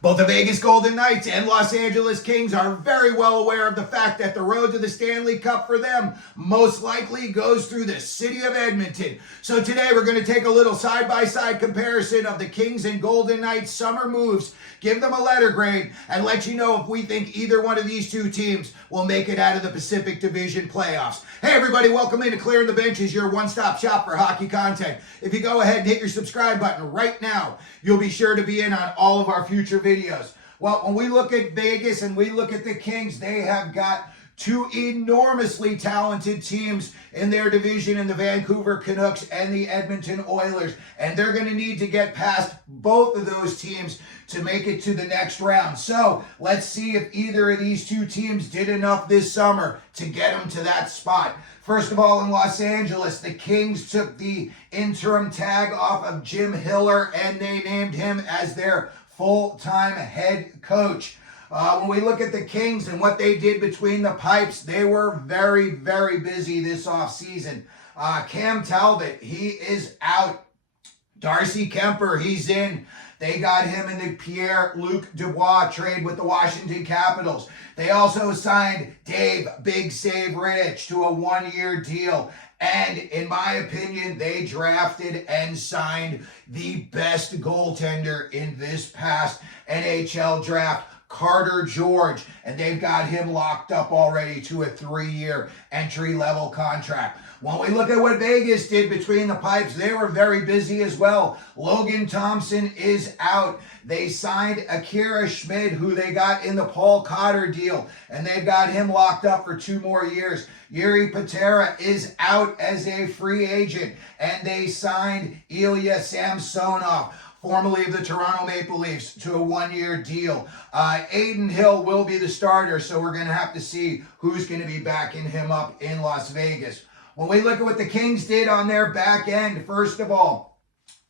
Both the Vegas Golden Knights and Los Angeles Kings are very well aware of the fact that the road to the Stanley Cup for them most likely goes through the city of Edmonton. So today we're going to take a little side-by-side comparison of the Kings and Golden Knights summer moves, give them a letter grade, and let you know if we think either one of these two teams will make it out of the Pacific Division playoffs. Hey everybody, welcome into Clearing the Benches, your one-stop shop for hockey content. If you go ahead and hit your subscribe button right now, you'll be sure to be in on all of our future videos. Well, when we look at Vegas and we look at the Kings, they have got two enormously talented teams in their division in the Vancouver Canucks and the Edmonton Oilers. And they're going to need to get past both of those teams to make it to the next round. So let's see if either of these two teams did enough this summer to get them to that spot. First of all, in Los Angeles, the Kings took the interim tag off of Jim Hiller and they named him as their full-time head coach. When we look at the Kings and what they did between the pipes, they were very, very busy this offseason. Cam Talbot, he is out. Darcy Kemper, he's in. They got him in the Pierre-Luc Dubois trade with the Washington Capitals. They also signed Dave Big Save Rittich to a one-year deal. And in my opinion, they drafted and signed the best goaltender in this past NHL draft, Carter George, and they've got him locked up already to a 3-year entry-level contract. When we look at what Vegas did between the pipes, they were very busy as well. Logan Thompson is out. They signed Akira Schmid, who they got in the Paul Cotter deal, and they've got him locked up for 2 more years. Yuri Patera is out as a free agent, and they signed Ilya Samsonov, formerly of the Toronto Maple Leafs, to a 1-year deal. Aiden Hill will be the starter, so we're going to have to see who's going to be backing him up in Las Vegas. When we look at what the Kings did on their back end, first of all,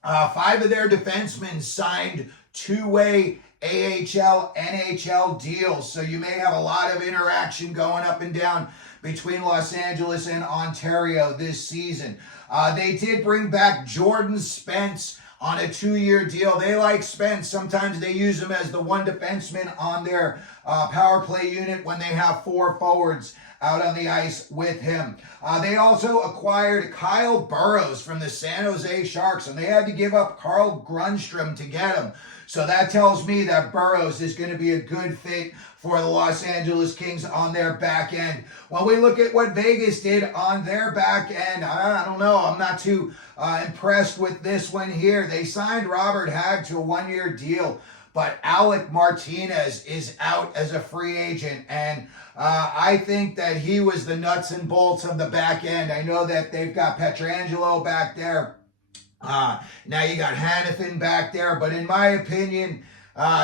5 of their defensemen signed 2-way AHL, NHL deals. So you may have a lot of interaction going up and down between Los Angeles and Ontario this season. They did bring back Jordan Spence on a 2-year deal. They like Spence. Sometimes they use him as the one defenseman on their power play unit when they have 4 forwards out on the ice with him. They also acquired Kyle Burroughs from the San Jose Sharks, and they had to give up Carl Grundstrom to get him. So that tells me that Burroughs is going to be a good fit for the Los Angeles Kings on their back end. When we look at what Vegas did on their back end, I don't know. I'm not too impressed with this one here. They signed Robert Hagg to a 1-year deal, but Alec Martinez is out as a free agent, and I think that he was the nuts and bolts of the back end. I know that they've got Pietrangelo back there. Now you got Hanafin back there, but in my opinion,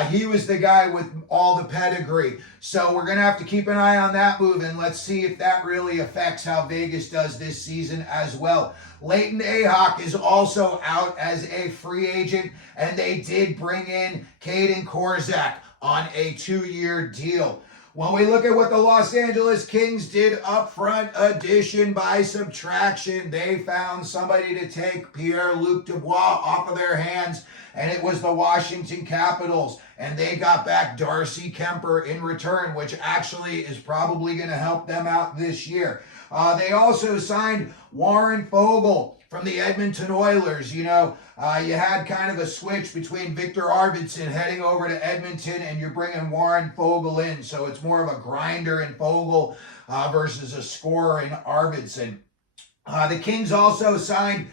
he was the guy with all the pedigree. So we're going to have to keep an eye on that move, and let's see if that really affects how Vegas does this season as well. Leighton Ahok is also out as a free agent, and they did bring in Caden Korzak on a 2-year deal. When we look at what the Los Angeles Kings did up front, addition by subtraction, they found somebody to take Pierre-Luc Dubois off of their hands, and it was the Washington Capitals. And they got back Darcy Kemper in return, which actually is probably going to help them out this year. They also signed Warren Foegele from the Edmonton Oilers. You know, you had kind of a switch between Victor Arvidsson heading over to Edmonton, and you're bringing Warren Foegele in. So it's more of a grinder in Foegele versus a scorer in Arvidsson. The Kings also signed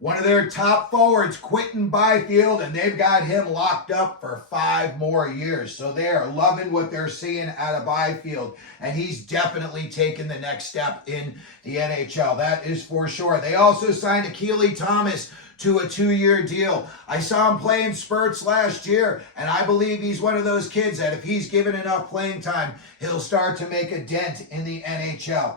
one of their top forwards, Quinton Byfield, and they've got him locked up for 5 more years. So they are loving what they're seeing out of Byfield, and he's definitely taken the next step in the NHL. That is for sure. They also signed Akili Thomas to a 2-year deal. I saw him play in spurts last year, and I believe he's one of those kids that if he's given enough playing time, he'll start to make a dent in the NHL.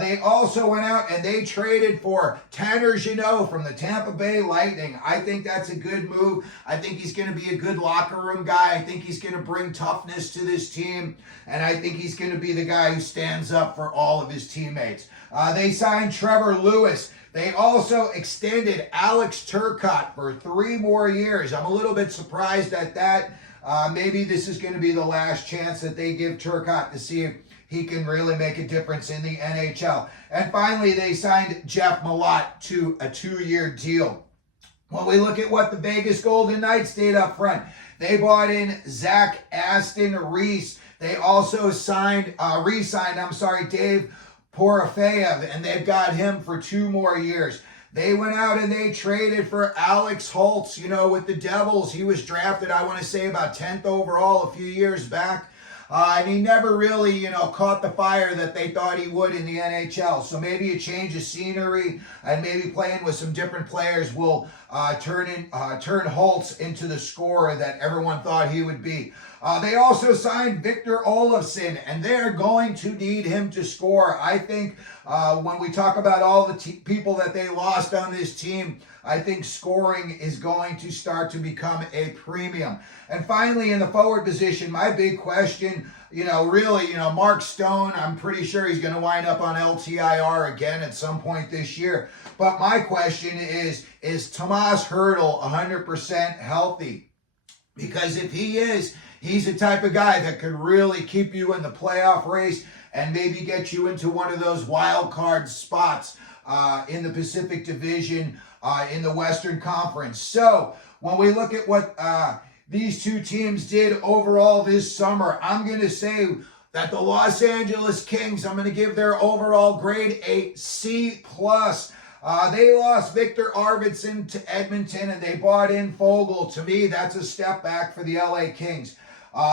They also went out and they traded for Tanner Jeannot from the Tampa Bay Lightning. I think that's a good move. I think he's going to be a good locker room guy. I think he's going to bring toughness to this team, and I think he's going to be the guy who stands up for all of his teammates. They signed Trevor Lewis. They also extended Alex Turcotte for 3 more years. I'm a little bit surprised at that. maybe this is going to be the last chance that they give Turcotte to see if he can really make a difference in the NHL. And finally, they signed Jeff Malott to a 2-year deal. When we look at what the Vegas Golden Knights did up front, they brought in Zach Aston Reese. They also re-signed Dave Porofeyev, and they've got him for 2 more years. They went out and they traded for Alex Holtz, with the Devils. He was drafted, I want to say, about 10th overall a few years back. And he never really, caught the fire that they thought he would in the NHL. So maybe a change of scenery and maybe playing with some different players will turn Holtz into the scorer that everyone thought he would be. They also signed Victor Olofsson, and they're going to need him to score. I think when we talk about all the people that they lost on this team, I think scoring is going to start to become a premium. And finally, in the forward position, my big question, Mark Stone, I'm pretty sure he's going to wind up on LTIR again at some point this year. But my question is Tomas Hertl 100% healthy? Because if he is, he's the type of guy that could really keep you in the playoff race and maybe get you into one of those wild card spots in the Pacific Division, in the Western Conference. So when we look at what these two teams did overall this summer, I'm going to say that the Los Angeles Kings, I'm going to give their overall grade a C+. They lost Victor Arvidsson to Edmonton, and they brought in Fogle. To me, that's a step back for the LA Kings.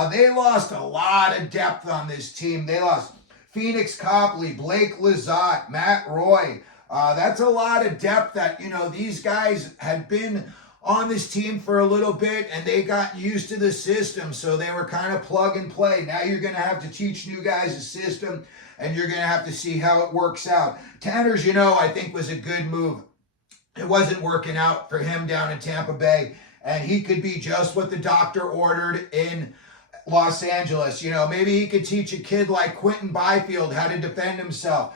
They lost a lot of depth on this team. They lost Phoenix Copley, Blake Lizotte, Matt Roy. That's a lot of depth that, these guys had been on this team for a little bit and they got used to the system, so they were kind of plug and play. Now you're going to have to teach new guys the system, and you're going to have to see how it works out. Tanner Jeannot, I think, was a good move. It wasn't working out for him down in Tampa Bay, and he could be just what the doctor ordered in Los Angeles. Maybe he could teach a kid like Quentin Byfield how to defend himself.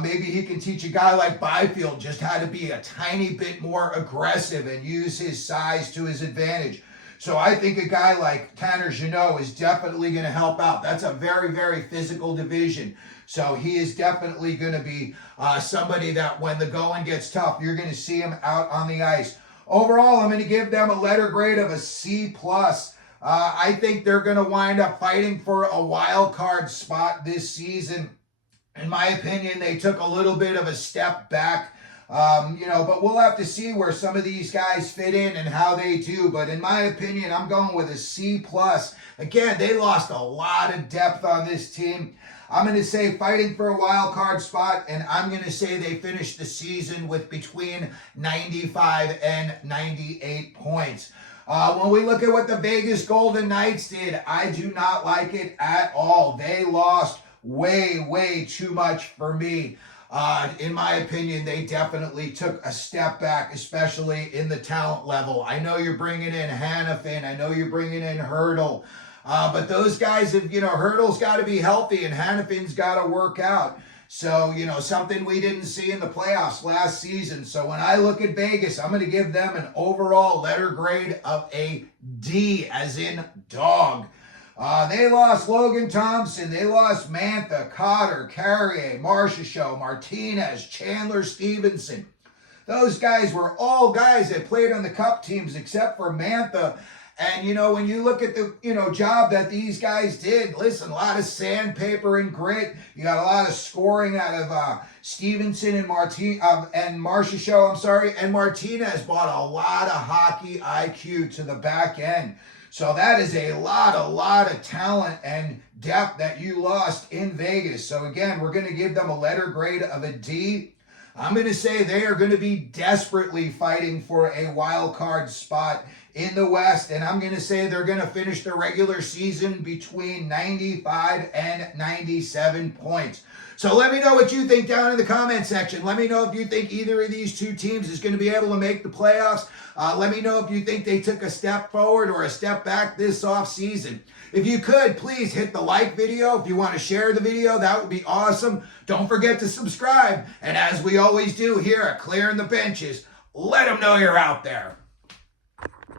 Maybe he can teach a guy like Byfield just how to be a tiny bit more aggressive and use his size to his advantage. So I think a guy like Tanner Jeannot is definitely going to help out. That's a very, very physical division. So he is definitely going to be somebody that when the going gets tough, you're going to see him out on the ice. Overall, I'm going to give them a letter grade of a C+. I think they're going to wind up fighting for a wild card spot this season. In my opinion, they took a little bit of a step back, but we'll have to see where some of these guys fit in and how they do. But in my opinion, I'm going with a C+. Again, they lost a lot of depth on this team. I'm going to say fighting for a wild card spot, and I'm going to say they finished the season with between 95 and 98 points. When we look at what the Vegas Golden Knights did, I do not like it at all. They lost way too much for me. In my opinion, they definitely took a step back, especially in the talent level. I know you're bringing in Hanafin. I know you're bringing in Hertl. But those guys have, Hertl's got to be healthy and Hanafin's got to work out. So, something we didn't see in the playoffs last season. So when I look at Vegas, I'm going to give them an overall letter grade of a D, as in dog. They lost Logan Thompson. They lost Mantha, Cotter, Carrier, Marchessault, Martinez, Chandler Stevenson. Those guys were all guys that played on the cup teams except for Mantha. And, when you look at the, job that these guys did, listen, a lot of sandpaper and grit. You got a lot of scoring out of Stevenson and Marchessault, and Martinez brought a lot of hockey IQ to the back end. So that is a lot of talent and depth that you lost in Vegas. So again, we're going to give them a letter grade of a D. I'm going to say they are going to be desperately fighting for a wild card spot in the West, and I'm going to say they're going to finish the regular season between 95 and 97 points. So let me know what you think down in the comment section. Let me know if you think either of these two teams is going to be able to make the playoffs. Let me know if you think they took a step forward or a step back this offseason. If you could, please hit the like video. If you want to share the video, that would be awesome. Don't forget to subscribe. And as we always do here at Clearing the Benches, let them know you're out there.